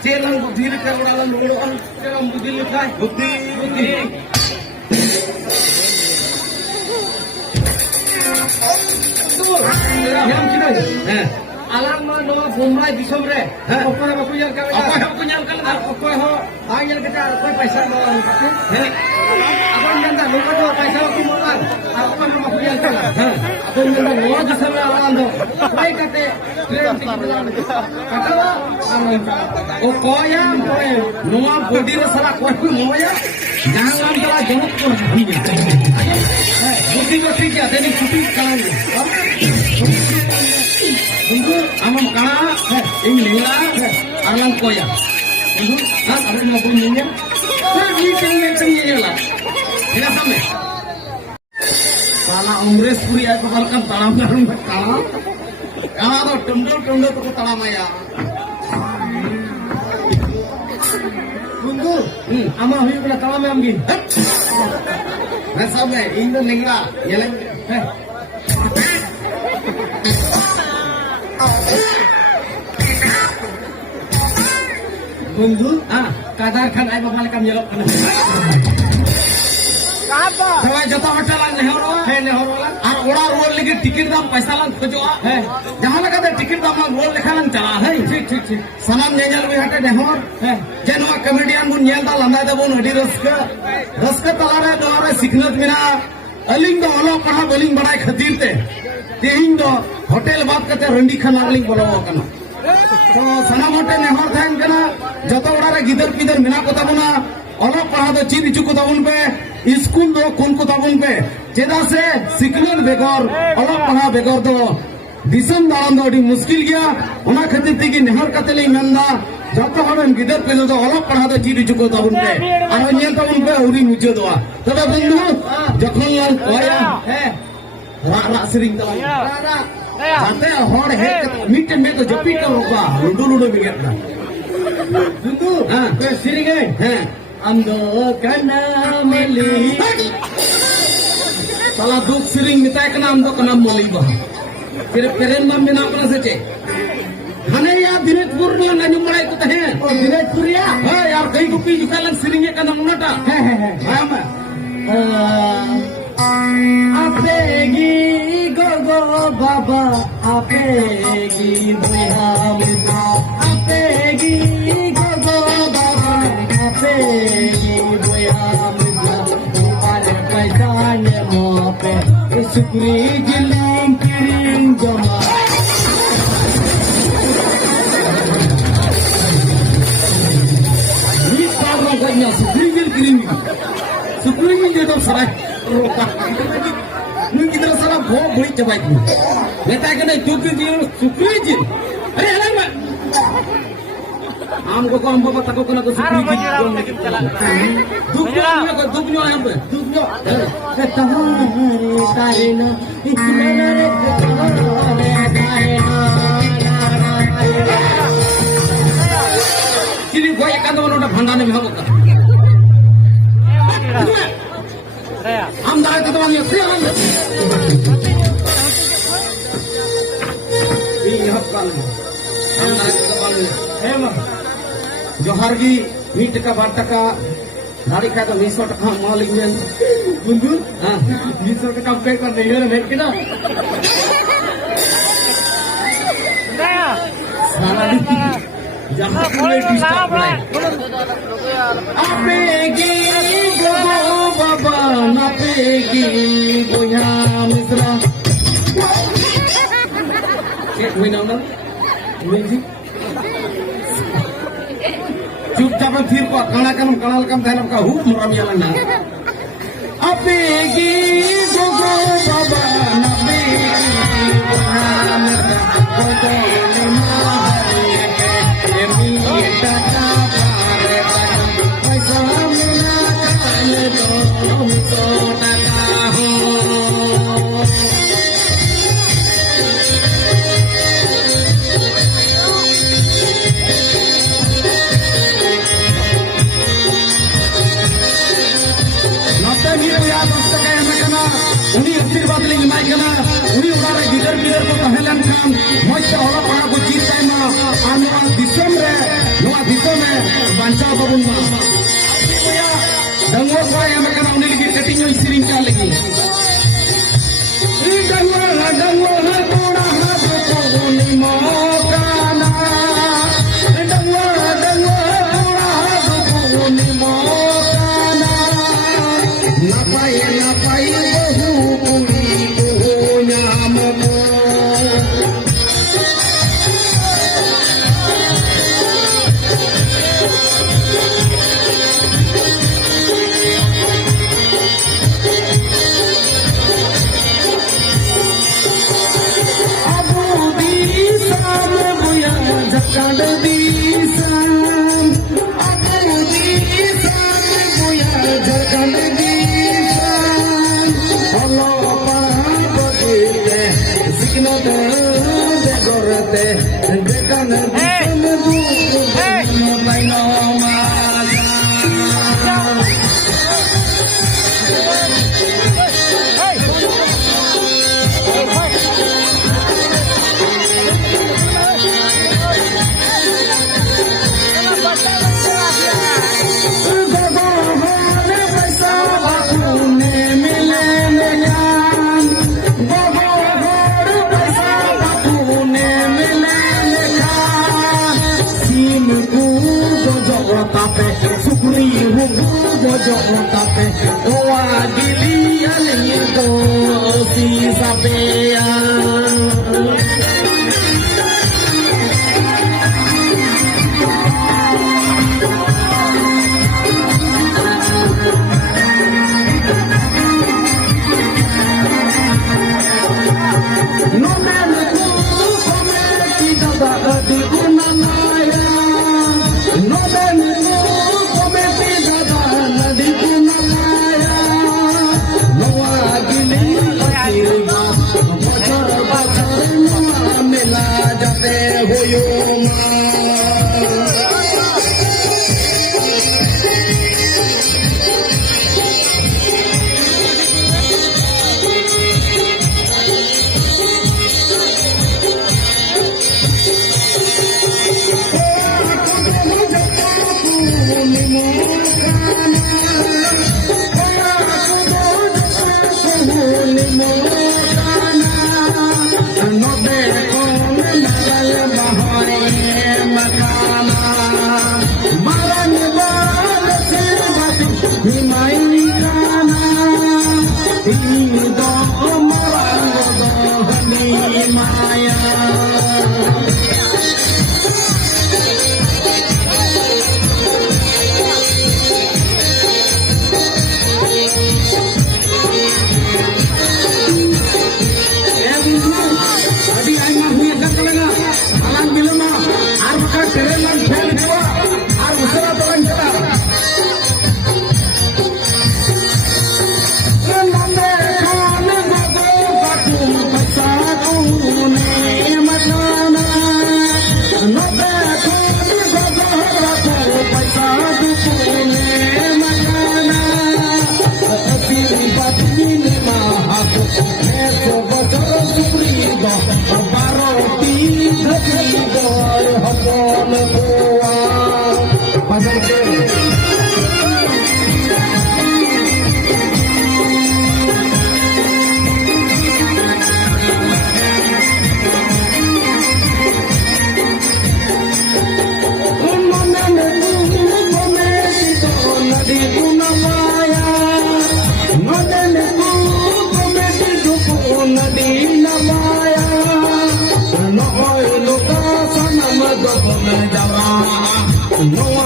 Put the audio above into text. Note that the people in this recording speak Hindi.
Celang berdiri ke dalam ruangan, celang berdiri ke berdiri. Yang kita, alam nama Bombay di Somre, apa yang aku nyangka, apa yang aku nyangka, apa yang yang kita, apa paisa malang, apa yang kita lupa tu paisa aku malang, apa yang aku nyangka, apa yang kita lupa di Somre alam tu, baik kate, kata oh koyang koy, nama body salah koy moya, jangan salah jemput tu, bukti bukti dia, jadi bukti kalang. Untuk amam kana, ini nila, alang koya. Untuk ada mau bunyinya, ini tinggi lah. Ini apa? Tanah umres puri aku halkan tanam dalam tanah. Kalau ada tunduk tu tanam ya. Tunggu, amam hidup na tanam yang gini. Nasabnya, ini nila, yelang. Bunggu, kadar kan ay mamalakam yelok kan. Apa? Saya jatuh hotel nehorolan. Ar orang roll lagi tiket dam paisa lang kejua. Jangan lagi ada tiket dam roll lekalan cala. ঠিক. Sanam nyanyal we hate nehor. Janwa comedian bun nyal da landa da bun hadi raska talare doare siknat mina. Aling do olo paha boling badai khatir te. Tehin do hotel baat kate randi khan aling bolo kana. तो सनाम होटे नेहर थाइन कना जतो ओड़ारे गिदर पिदर मेना को ताबुना अलग पढ़ा दो चीज इचु को ताबुन पे स्कूल दो कोन को ताबुन पे चेदा से सिकलन बेगर अलग पढ़ा बेगर दो दिसम दान दो अडी मुश्किल गया ओना खातिर ती की नेहर कतले नंदा जतो हमें गिदर पिदर दो अलग पढ़ा दो चीज इचु को ताबुन पे आरो नियन ताबुन पे उरी मुझे दो तबे बंधु जखन लाल कोया है रा सिरिंग रा Ate hor he mitten me to jepit ka roka ludu bigat na. Ludu, sering eh. Ando kana meli. Salah duk sering mitai kana ando kana meli ba. Fir peren mam bina apna sache. Hane ya Dinajpur no nanu mulai ko tahe. Oh Dinajpur ya? Ha yaar kai gupi jukalan sering ye kana munata. Ha ma. Apegi go baba apegi beham apegi go baba apegi beham are paisane mope sukri jiling kiring jama ni sabra ganya sukri jil kiring sukri jil to sarai roka ni kita salah boh beri coba itu. Beta kena sukri jil. Ayo lama. Am ko am bapa tako kena ko sukri jil. Duknyo ayam be. Duknyo. Kata hari karena ikhlas Kini gua ikan tu mana bhandane में होगा. हम दायित्व तो मानिए जोहार की 20 टका 12 टका नारी का तो 20 टका मालिक में बुंदू 20 टका पे कर दे रे भेट के ना सारा जहां पूरे डिस्टर्ब है आपेगी गो बाबा नापेगी गोया मिश्रा एक महीना ना म्यूजिक चुपचाप फिर को कणाल कम थानम का हुप मुरामिया ना आपेगी गो बाबा नापेगी गोया मिश्रा उन्हीं आशीर्वाद ले माई कना उन्हीं उड़ारे गिदर को पहलन खान मच होला पड़ा को जीत टाइम आनवा दिसम रे नवा दिसम tabun ma. Dangwa ko ay amakan ang niligid katinyo isiring ka lagi. Dangwa tuna hato ko ni mo kana. Dangwa tuna hato ko ni mo kana. Napay bahu puri ko nyamo ko. Tapi doa dilihat itu si sabea. No